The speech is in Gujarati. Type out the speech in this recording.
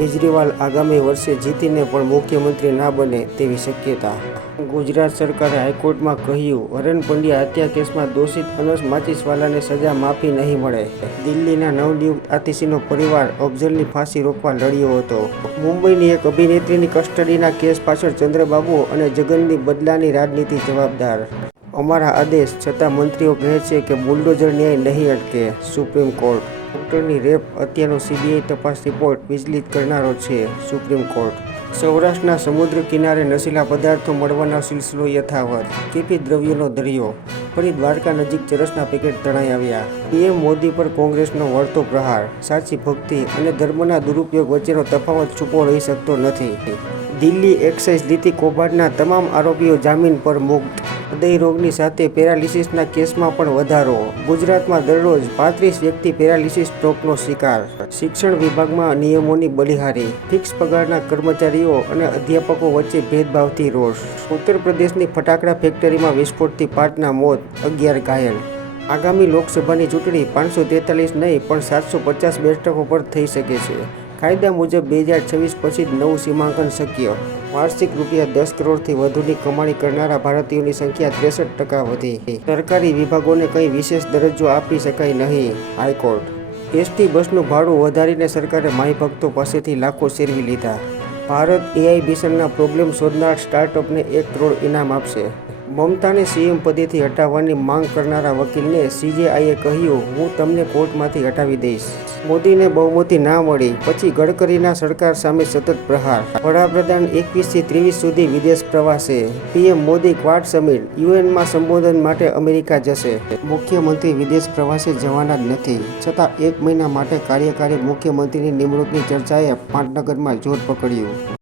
કેજરીવાલ આગામી વર્ષે જીતીને પણ મુખ્યમંત્રી ના બને તેવી શક્યતા. ગુજરાત સરકારે હાઈકોર્ટમાં કહ્યું, હરણ પંડ્યા હત્યા કેસમાં દોષિત અનસ માચીસવાલાને સજા માફી નહીં મળે. દિલ્હીના નવનિયુક્ત આતિશીનો પરિવાર અફઝલની ફાંસી રોકવા લડ્યો હતો. મુંબઈની એક અભિનેત્રીની કસ્ટડીના કેસ પાછળ ચંદ્રબાબુ અને જગનની બદલાની રાજનીતિ જવાબદાર. અમારા આદેશ છતાં મંત્રીઓ કહે છે કે બુલડોઝર ન્યાય નહીં અટકે. Supreme court. ડોક્ટરની રેપ હત્યાનો સીબીઆઈ તપાસ રિપોર્ટ વિચલિત કરનારો છે. Supreme court. સૌરાષ્ટ્રના સમુદ્ર કિનારે નશીલા પદાર્થો મળવાનો સિલસિલો યથાવત. કેફી દ્રવ્યોનો દરિયો. ફરી દ્વારકા નજીક ચરસના પેકેટ તણાઈ આવ્યા. પીએમ મોદી પર કોંગ્રેસનો વળતો પ્રહાર. સાચી ભક્તિ અને ધર્મના દુરુપયોગ વચ્ચેનો તફાવત છુપો રહી શકતો નથી. દિલ્હી એક્સાઇઝ લીધી કૌભાંડના તમામ આરોપીઓ જામીન પર મુક્ત. હૃદય રોગની સાથે પેરાલિસિસના કેસમાં પણ વધારો. ગુજરાતમાં દરરોજ 35 વ્યક્તિ પેરાલિસિસ સ્ટ્રોકનો શિકાર. શિક્ષણ વિભાગમાં નિયમોની બલિહારી. ફિક્સ પગારના કર્મચારીઓ અને અધ્યાપકો વચ્ચે ભેદભાવથી રોષ. ઉત્તર પ્રદેશની ફટાકડા ફેક્ટરીમાં વિસ્ફોટથી 5ના મોત, 11 ઘાયલ. આગામી લોકસભાની ચૂંટણી 543 નહીં પણ 750 બેઠકો પર થઈ શકે છે. કાયદા મુજબ 2026 પછી જ નવું સીમાંકન શક્ય. વાર્ષિક ₹10 કરોડથી વધુની કમાણી કરનારા ભારતીયોની સંખ્યા 63% વધી. સરકારી વિભાગોને કંઈ વિશેષ દરજ્જો આપી શકાય નહીં. હાઈકોર્ટ. એસટી બસનું ભાડું વધારીને સરકારે માઈ ભક્તો પાસેથી લાખો સેરવી લીધા. ભારત એઆઈ મિશનના પ્રોબ્લેમ શોધનાર સ્ટાર્ટઅપને 1 કરોડ ઇનામ આપશે. મમતાને સીએમ પદેથી હટાવવાની માંગ કરનારા વકીલને સીજેઆઈએ કહ્યું, હું તમને કોર્ટમાંથી હટાવી દઈશ. મોદીને બહુમતી ના મળી પછી ગડકરીના સરકાર સામે સતત પ્રહાર. વડાપ્રધાન 21થી 23 સુધી વિદેશ પ્રવાસે. પીએમ મોદી ક્વાડ સમિટ યુએનમાં સંબોધન માટે અમેરિકા જશે. મુખ્યમંત્રી વિદેશ પ્રવાસે જવાના જ નથી, છતાં 1 મહિના માટે કાર્યકારી મુખ્યમંત્રીની નિમણૂકની ચર્ચાએ પાટનગરમાં જોર પકડ્યું.